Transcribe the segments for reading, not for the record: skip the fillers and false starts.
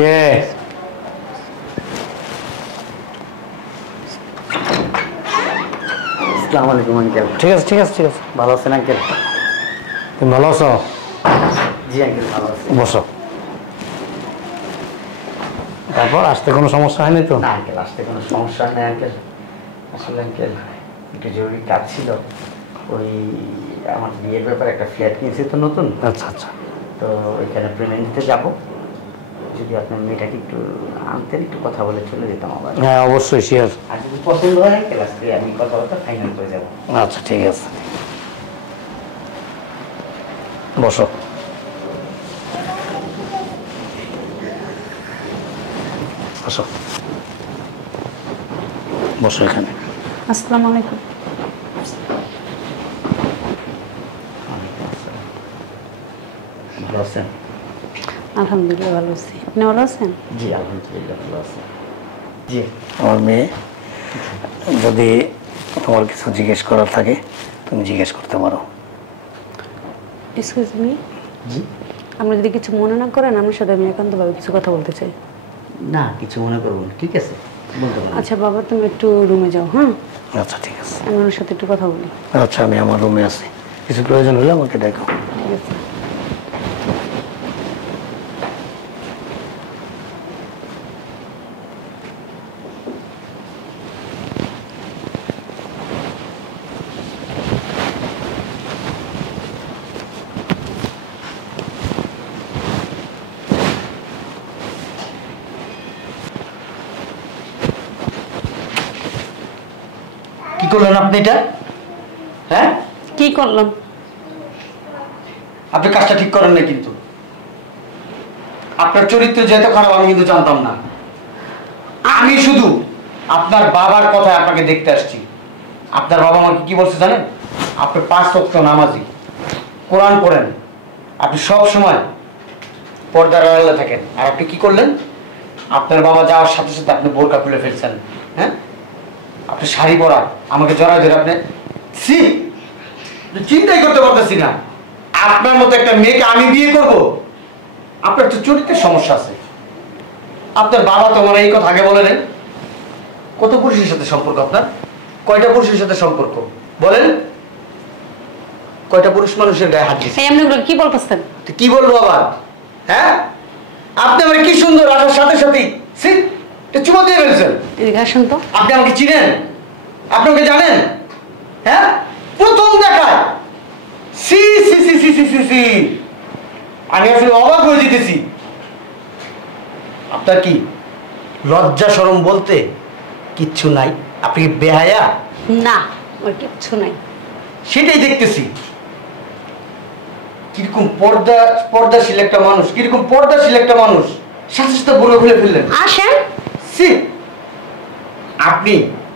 কে? আসসালামু আলাইকুম আঙ্কেল। ঠিক আছে ঠিক আছে ঠিক আছে। ভালো আছেন আঙ্কেল? তুমি ভালো আছো? জি আঙ্কেল ভালো আছি। বসো। তারপর আসতে কোনো সমস্যা হয়নি তো? না আঙ্কেল, আসতে কোনো সমস্যা নেই আঙ্কেল। আসলে আঙ্কেল একটু জরুরি কাজ ছিল, ওই আমার বিয়ের ব্যাপারে একটা ফ্ল্যাট কিনছি তো নতুন। আচ্ছা আচ্ছা। তো ওইখানে পেমেন্ট দিতে যাবো, যদি আপনার মেয়েটাকে একটু আনতেন, একটু কথা বলে চলে যেতাম আবার। হ্যাঁ অবশ্যই শিওর। আর যদি পছন্দ হয় আঙ্কেল আসতে আমি কথাবার্তা ফাইনাল করে যাবো। আচ্ছা ঠিক আছে, বসো। বসো বসো এখানে। আসসালামু আলাইকুম। ভালো আছেন? আলহামদুলিল্লাহ ভালো আছি। আপনি ভালো আছেন? জি আলহামদুলিল্লাহ ভালো আছেন। জি আমার মেয়ে, যদি তোমার কিছু জিজ্ঞেস করার থাকে তুমি জিজ্ঞেস করতে পারো। এক্সকিউজ মি, জি। আপনি যদি কিছু মনে না করেন আমার সাথে আমি একান্তভাবে কিছু কথা বলতে চাই। না কিছু মনে করবো না, ঠিক আছে বলতে পারেন। আচ্ছা বাবা, তুমি একটু রুমে যাও। হ্যাঁ আচ্ছা ঠিক আছে। আমি ওনার সাথে একটু কথা বলি। আচ্ছা আমি আমার রুমে আছি, কিছু প্রয়োজন হলে আমাকে দেখো। ঠিক আছে। কি করলেন আপনি এটা? হ্যাঁ কি করলাম? আপনি কাজটা ঠিক করেন না, কিন্তু আপনার চরিত্র যেহেতু খারাপ আমি কিন্তু জানতাম না। আমি শুধু আপনার বাবার কথায় আপনাকে দেখতে আসছি। আপনার বাবা আমাকে কি বলছে জানেন? আপনি 5 ওয়াক্ত নামাজি, কোরআন পড়েন, আপনি সব সময় পর্দার আড়ালে থাকেন। আর আপনি কি করলেন? আপনার বাবা যাওয়ার সাথে সাথে আপনি বোরকা খুলে ফেলছেন। হ্যাঁ আপনি শাড়ি পরা আমাকে জড়ায় ধরে আপনি ছি, চিন্তাই করতে পারতেছি না আপনার মতো একটা মেয়েকে আমি বিয়ে করব। আপনার তো চরিত্রের সমস্যা আছে। আপনার বাবা তোমার এই কথা আগে বলে নেন। কত পুরুষের সাথে সম্পর্ক আপনার? কয়টা পুরুষের সাথে সম্পর্ক বলেন? কয়টা পুরুষ মানুষের গায়ে হাত দিয়েছে? এই আপনি এগুলো কি বলতেছেন? কি বলবো আবার? হ্যাঁ আপনি আমার কি সুন্দর আসার সাথে সাথেই চুমো দিয়ে ফেলছেন। এদিকে আসেন তো। আপনি আমাকে চিনেন? আপনি ওকে জানেন? হ্যাঁ প্রথম দেখায় সি সি সি সি সি সি সি আমি আসলে অবাক হয়ে যেতেছি। আপনার কি লজ্জা শরম বলতে কিচ্ছু নাই? আপনি কি বেহায়া? না আমার কিচ্ছু নাই। সেটাই দেখতেছি। কিরকম পর্দাশীল একটা মানুষ, কিরকম পর্দাশীল একটা মানুষ, সাথে সাথে বোরকা খুলে ফেললেন। আসেন। সি আপনি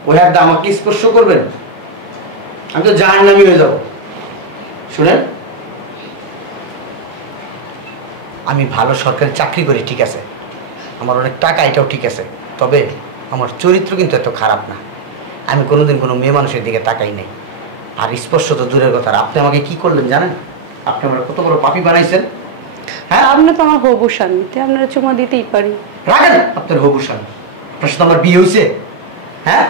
ওই হাতটা আমাকে স্পর্শ করবেন, আমি তো জাহান্নামী হয়ে যাব। শুনেন, আমি ভালো সরকারি চাকরি করি, ঠিক আছে, আমার অনেক টাকা, এটাও ঠিক আছে, তবে আমার চরিত্র কিন্তু এত খারাপ না। আমি কোনোদিন কোনো মেয়ে মানুষের দিকে তাকাই নাই। আর স্পর্শ তো দূরের কথা। আপনি আমাকে কি করলেন জানেন? আপনি আমার কত বড় পাপী বানাইছেন। হ্যাঁ আপনি তো আমার হবু স্বামী, আপনারা চুমা দিতেই পারি। রাখেন আপনার হবু স্বামী। আপনার সাথে আমার বিয়ে হয়েছে? হ্যাঁ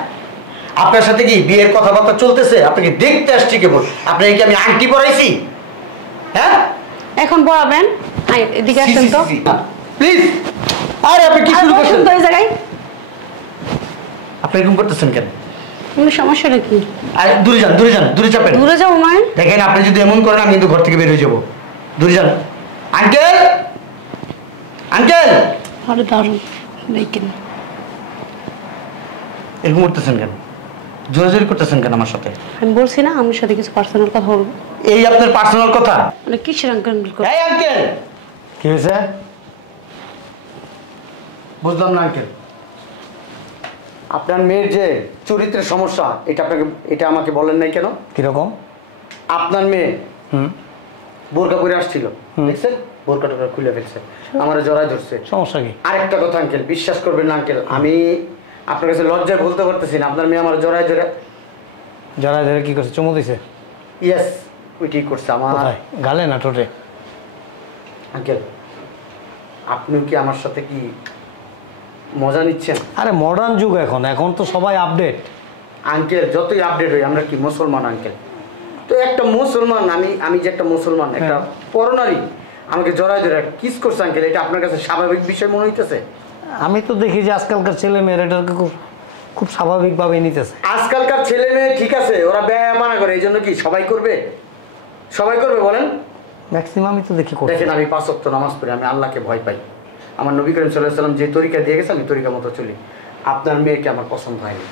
আপনার সাথে কি বিয়ের কথাবার্তা চলতেছে? আপনাকে দেখতে আসছি কেবল। আপনাকে কি আমি আংটি পরাইছি? হ্যাঁ এখন পড়াবেন। এদিকে আসেন তো প্লিজ। আরে আপনি কি শুরু করছেন? তো এই জায়গায় আপনি এরকম করতেছেন কেন? সমস্যাটা কি? আরে দূরে যান, দূরে যান, দূরে চাপেন। দূরে যাও মায়। দেখেন আপনি যদি এমন করেন আমি কিন্তু ঘর থেকে বের হয়ে যাবো। দূরে যান। Uncle, uncle. আরে দারুণ দেখেন। এরকম করতেছেন কেন? জোরাজোরি করতেছেন কেন আমার সাথে? আমি বলছি না আমার সাথে কিছু পার্সোনাল কথা বলবো। এই আপনার পার্সোনাল কথা? মানে কিসের আঙ্কেল? এই আঙ্কেল, কি হয়েছে? বুঝলাম না আঙ্কেল। আপনার মেয়ের যে চরিত্রের সমস্যা, এটা আমাকে বলেন নাই কেন? কিরকম? আপনার মেয়ে বোরকা পরে আসছিল, দেখছেন? বোরকা টোরকা খুলে ফেলছে, আমার জড়ায় ধরছে। সমস্যা কি? আরেকটা কথা আঙ্কেল, বিশ্বাস করবেন না আঙ্কেল, আমি আপনার কাছে লজ্জায় বলতে পারতেছি না, আপনার মেয়ে আমার জড়ায় ধরে যারা কি করছে? চুমু দিছে? ইয়েস, ওইটাই করছে আমার। গালে না ঠোঁটে? আঙ্কেল আপনি কি আমার সাথে কি মজা নিচ্ছেন? আরে মডার্ন যুগ, এখন এখন তো সবাই আপডেট। আঙ্কেল যতই আপডেট হই আমরা কি মুসলমান আঙ্কেল? তো একটা মুসলমান, আমি যে একটা মুসলমান, একটা পরনারী আমাকে জড়াই ধরে কিস করছে আঙ্কেল, এটা আপনার কাছে স্বাভাবিক বিষয় মনে হইতেছে? আমি তো দেখি যে আজকালকার ছেলে মেয়েরা এটাকে খুব খুব স্বাভাবিকভাবে নিতেছে। আজকালকার ছেলে মেয়ে ঠিক আছে, ওরা ব্যয়ামানা করে, এই জন্য কি সবাই করবে? সবাই করবে বলেন? ম্যাক্সিমামই তো দেখি করছে। দেখেন আমি 5 ওয়াক্ত নামাজ পড়ি, আমি আল্লাহকে ভয় পাই। আমার নবী করিম সাল্লাল্লাহু আলাইহি ওয়াসাল্লাম যে তরিকা দিয়ে গেছে আমি তরিকা মতো চলি। আপনার মেয়েকে আমার পছন্দ হয়নি,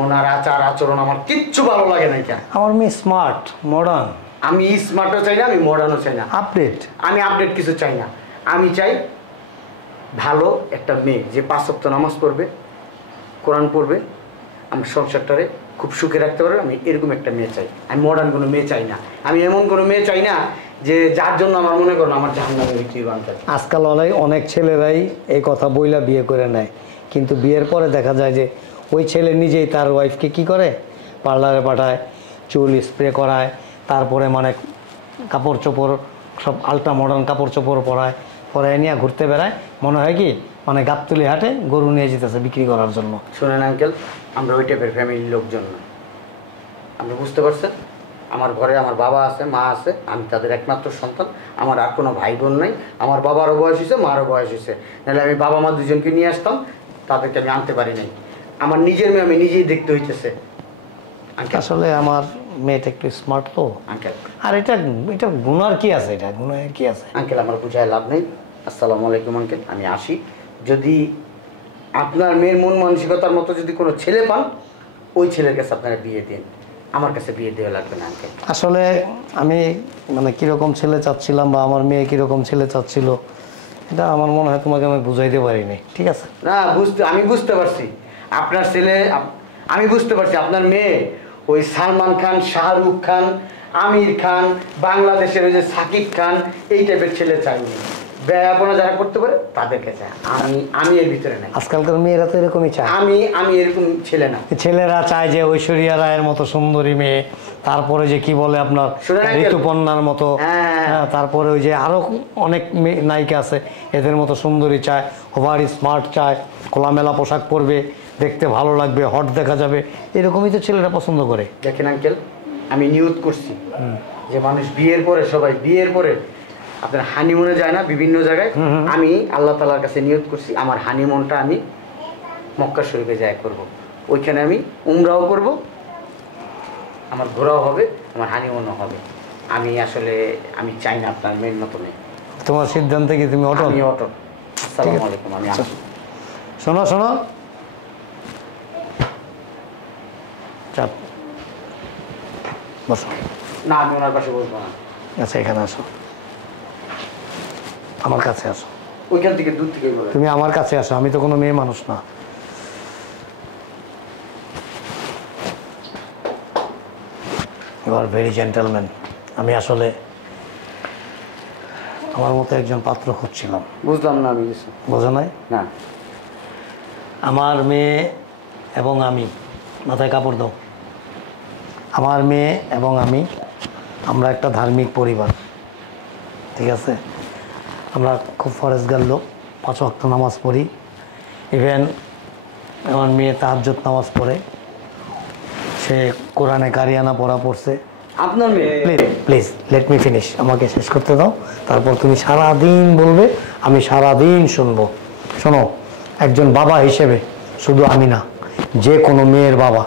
ওনার আচার আচরণ আমার কিচ্ছু ভালো লাগে না। কেন? আমার মেয়ে স্মার্ট মডার্ন। আমি স্মার্টও চাই না, আমি মডার্নও চাই না, আপডেট। আমি আপডেট কিছু চাই না। আমি চাই ভালো একটা মেয়ে যে 5 ওয়াক্ত নামাজ পড়বে, কোরআন পড়বে, আমার সংসারটারে খুব সুখে রাখতে পারবে। আমি এরকম একটা মেয়ে চাই। আমি মডার্ন কোনো মেয়ে চাই না। আমি এমন কোনো মেয়ে চাই না যে যার জন্য আমার মনে করেন আমার জাহান্নামের ভিতরে বাঁধতে। আজকাল অনেক ছেলেরাই এই কথা বইলা বিয়ে করে নেয়, কিন্তু বিয়ের পরে দেখা যায় যে ওই ছেলে নিজেই তার ওয়াইফকে কি করে, পার্লারে পাঠায়, চুল স্প্রে করায়, তারপরে মানে কাপড় চোপড় সব আলট্রা মডার্ন কাপড় চোপড় পরায় নিয়ে ঘুরতে বেড়ায়। মনে হয় কি মানে গাবতলি হাটে গরু নিয়ে যেতেছে বিক্রি করার জন্য। শোনেন আঙ্কেল, আমরা ওই টাইপের ফ্যামিলির লোকজন না। আপনি বুঝতে পারছেন? আমার ঘরে আমার বাবা আছে, মা আছে, আমি তাদের একমাত্র সন্তান। আমার আর কোনো ভাই বোন নাই। আমার বাবারও বয়স হয়েছে, মারও বয়স হয়েছে, নাহলে আমি বাবা মা দুজনকে নিয়ে আসতাম, তাদেরকে আমি আনতে পারি নাই। আমার নিজের মেয়ে আমি নিজেই দেখতে হইতেছে। আঙ্কেল আসলে আমার মেয়েটা একটু স্মার্ট তো আঙ্কেল, আর এটা এটা গুনার কি আছে, এটা গুনার কি আছে? আঙ্কেল আমার বুঝায় লাভ নেই। আসসালামু আলাইকুম আঙ্কেল, আমি আসি। যদি আপনার মেয়ের মন মানসিকতার মতো যদি কোনো ছেলে পান, ওই ছেলের কাছে আপনারা বিয়ে দিন, আমার কাছে বিয়ে দেওয়া লাগবে না আঙ্কেল। আসলে আমি মানে কীরকম ছেলে চাচ্ছিলাম বা আমার মেয়ে কীরকম ছেলে চাচ্ছিল, এটা আমার মনে হয় তোমাকে আমি বুঝাইতে পারিনি। ঠিক আছে? না আমি বুঝতে পারছি আপনার ছেলে, আমি বুঝতে পারছি আপনার মেয়ে ওই সালমান খান, শাহরুখ খান, আমির খান, বাংলাদেশের ওই যে সাকিব খান, এই টাইপের ছেলে চাইনি। ব্যয়াপনা যারা করতে পারে তাদেরকে চায়। আমি এর ভিতরে নাই। আজকালকার মেয়েরা তো এরকমই চায়। আমি এরকম ছেলে না। ছেলেরা চায় যে ঐশ্বরিয়া রায়ের মতো সুন্দরী মেয়ে, তারপরে যে কি বলে আপনার ঋতুপর্ণার মতো, তারপরে ওই যে আরো অনেক নায়িকা আছে, এদের মতো সুন্দরী চায়, ওভার স্মার্ট চায়, খোলামেলা পোশাক পরবে, দেখতে ভালো লাগবে, হট দেখা যাবে, এরকমই তো ছেলেরা পছন্দ করে। দেখেন আঙ্কেল, আমি নিয়ত করছি যে মানুষ বিয়ের পরে, সবাই বিয়ের পরে আপনার হানিমুনে যায় না বিভিন্ন জায়গায়, আমি আল্লাহ তাআলার কাছে নিয়ত করছি আমার হানিমুনটা আমি মক্কা শরীফে যায় করব। ওইখানে আমি উমরাও করব, আমার ঘোরাও হবে, আমার হানিমুনও হবে। আমি চাই না আপনার মেয়ের মতো নেই। তোমার সিদ্ধান্তে কি তুমি অটল? আমি অটল। আসসালামু আলাইকুম, আমি আসি। শোনো শোনো, চাপ বসো। না, আমি ওনার পাশে বসবো না। আচ্ছা, এখানে আসো, আমার কাছে আসো। ওইখান থেকে দূর থেকে বলে তুমি আমার কাছে আসো, আমি তো কোনো মেয়ে মানুষ না। You are very gentleman. আমি আসলে আমার মতো একজন পাত্র খুঁজছিলাম। বুঝলাম না আমি কিছু। বোঝো নাই? না, আমার মেয়ে এবং আমি, মাথায় কাপড় দাও, আমার মেয়ে এবং আমি, আমরা একটা ধার্মিক পরিবার। ঠিক আছে? আমরা খুব ফরেজগার লোক, 5 ওয়াক্ত নামাজ পড়ি। ইভেন আমার মেয়ে তাহাজ্জুদ নামাজ পড়ে, সে কোরআনে কারিয়ানা পড়া পড়ছে। আপনার মেয়ে? প্লিজ লেট মি ফিনিশ, আমাকে শেষ করতে দাও, তারপর তুমি সারাদিন বলবে, আমি সারাদিন শুনবো। শোনো, একজন বাবা হিসেবে শুধু আমি না, যে কোনো মেয়ের বাবা,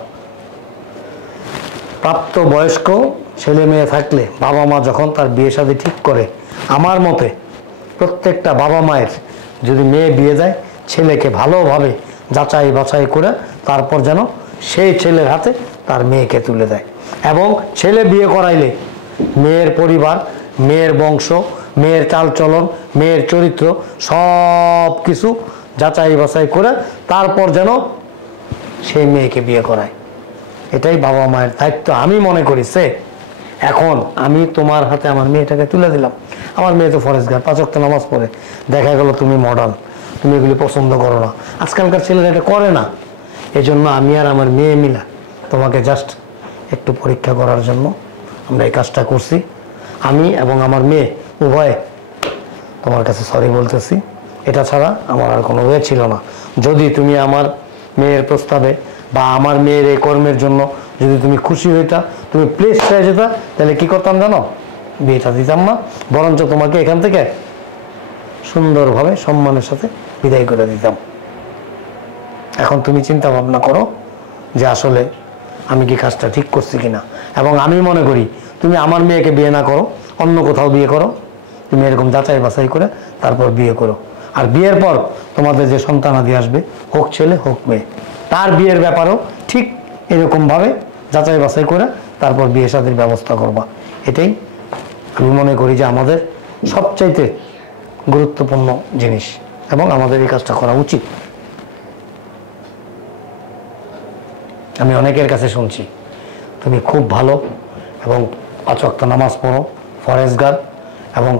প্রাপ্ত বয়স্ক ছেলে মেয়ে থাকলে বাবা মা যখন তার বিয়ে শাদী ঠিক করে, আমার মতে প্রত্যেকটা বাবা মায়ের যদি মেয়ে বিয়ে দেয়, ছেলেকে ভালোভাবে যাচাই বাছাই করে তারপর যেন সেই ছেলের হাতে তার মেয়েকে তুলে দেয়। এবং ছেলে বিয়ে করাইলে মেয়ের পরিবার, মেয়ের বংশ, মেয়ের চালচলন, মেয়ের চরিত্র সব কিছু যাচাই বাছাই করে তারপর যেন সেই মেয়েকে বিয়ে করায়। এটাই বাবা মায়ের দায়িত্ব আমি মনে করি। এখন আমি তোমার হাতে আমার মেয়েটাকে তুলে দিলাম। আমার মেয়ে তো ফরেজগার, 5 ওয়াক্ত নামাজ পড়ে, দেখা গেল তুমি মডার্ন, তুমি এগুলি পছন্দ করো না, আজকালকার ছেলেরা এটা করে না। এই জন্য আমি আর আমার মেয়ে মিলা তোমাকে জাস্ট একটু পরীক্ষা করার জন্য আমরা এই কাজটা করছি। আমি এবং আমার মেয়ে উভয়ে তোমার কাছে সরি বলতেছি। এটা ছাড়া আমার আর কোনো ওয়ে ছিল না। যদি তুমি আমার মেয়ের প্রস্তাবে বা আমার মেয়ের এই কর্মের জন্য যদি তুমি খুশি হইতা, তুমি প্লেস পেয়ে যেতা, তাহলে কি করতাম জানো? বিয়েটা দিতাম না, বরঞ্চ তোমাকে এখান থেকে সুন্দরভাবে সম্মানের সাথে বিদায় করে দিতাম। এখন তুমি চিন্তা ভাবনা করো যে আসলে আমি কি কাজটা ঠিক করছি কিনা। এবং আমি মনে করি তুমি আমার মেয়েকে বিয়ে না করো, অন্য কোথাও বিয়ে করো। তুমি এরকম যাচাই বাছাই করে তারপর বিয়ে করো। আর বিয়ের পর তোমাদের যে সন্তানাদি আসবে, হোক ছেলে হোক মেয়ে, তার বিয়ের ব্যাপারেও ঠিক এরকমভাবে যাচাই বাছাই করে তারপর বিয়ে শাদীর ব্যবস্থা করবা। এটাই আমি মনে করি যে আমাদের সবচাইতে গুরুত্বপূর্ণ জিনিস, এবং আমাদের এই কাজটা করা উচিত। আমি অনেকের কাছে শুনছি তুমি খুব ভালো এবং 5 ওয়াক্ত নামাজ পড়ো, ফরেজগার এবং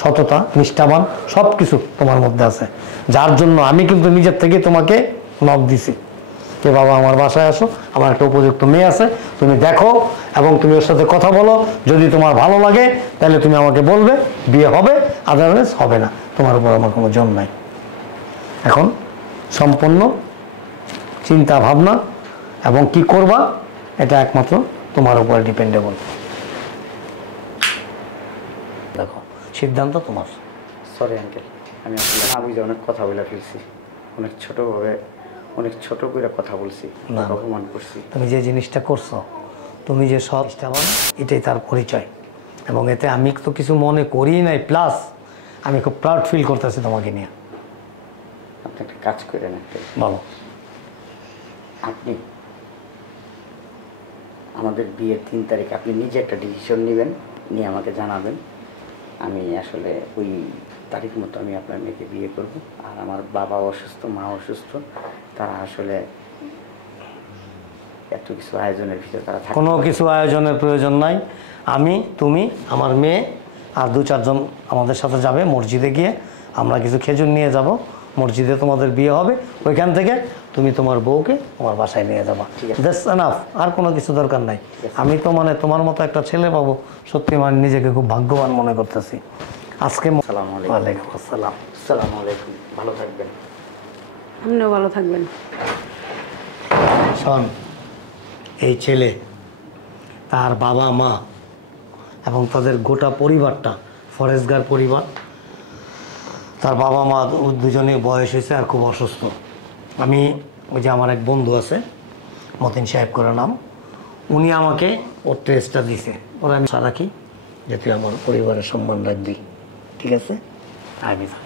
সততা, নিষ্ঠাবান সব কিছু তোমার মধ্যে আছে, যার জন্য আমি কিন্তু নিজের থেকে তোমাকে নক দিছি যে বাবা আমার বাসায় আসো, আমার একটা উপযুক্ত মেয়ে আছে, তুমি দেখো এবং তুমি ওর সাথে কথা বলো। যদি তোমার ভালো লাগে তাহলে তুমি আমাকে বলবে, বিয়ে হবে, আদারওয়াইজ হবে না। তোমার উপর আমার কোনো জোর নাই। এখন সম্পূর্ণ চিন্তা ভাবনা এবং কি করবা এটা একমাত্র তোমার উপর ডিপেন্ডেবল। দেখো, সিদ্ধান্ত তোমার। সরি আঙ্কেল, আমি আসলে না বুঝে অনেক কথা বলে ফেলছি, অনেক ছোটোভাবে অনেক ছোট করে কথা বলছি, না। অপমান করছি। তুমি যে জিনিসটা করছো, তুমি যে সব নিষ্ঠাবান, এটাই তার পরিচয়। এবং এতে আমি তো কিছু মনে করি নাই, প্লাস আমি খুব প্রাউড ফিল করতেছি তোমাকে নিয়ে। আপনি একটা কাজ করেন আঙ্কেল, বলো। আপনি আমাদের বিয়ের 3 তারিখ আপনি নিজে একটা ডিসিশন নেবেন, নিয়ে আমাকে জানাবেন। আমি আসলে ওই তারিখ মতো আমি আপনার মেয়েকে বিয়ে করব। আর আমার বাবা অসুস্থ, মা অসুস্থ, তারা আসলে এত কিছু আয়োজনের ভিতরে তারা থাকতে কোনো পারবে না। কিছু আয়োজনের প্রয়োজন নাই। আমি, তুমি, আমার মেয়ে আর 2-4 জন আমাদের সাথে যাবে মসজিদে গিয়ে। আমরা কিছু খেজুর নিয়ে যাব, মসজিদে তোমাদের বিয়ে হবে। ওইখান থেকে তুমি তোমার বউকে তোমার বাসায় নিয়ে যাবা। ঠিক আছে। দ্যাটস এনাফ, আর কোনো কিছু দরকার নাই। আমি তো মানে তোমার মতো একটা ছেলে পাবো, সত্যি মানে নিজেকে খুব ভাগ্যবান মনে করতেছি আজকে। আসসালামু আলাইকুম। ওয়ালাইকুম আসসালাম। আসসালামু আলাইকুম, ভালো থাকবেন। আপনিও ভালো থাকবেন। শোন, এই ছেলে, তার বাবা মা এবং তাদের গোটা পরিবারটা ফরেজগার পরিবার। তার বাবা মা দুজনে বয়স হয়েছে আর খুব অসুস্থ। আমি ওই যে আমার এক বন্ধু আছে, মতিন সাহেব করে নাম, উনি আমাকে ওর ট্রেসটা দিছে। ওরা আমি আশা রাখি যে তুই আমার পরিবারের সম্মান রাখবি। ঠিক আছে, আয় বিধান।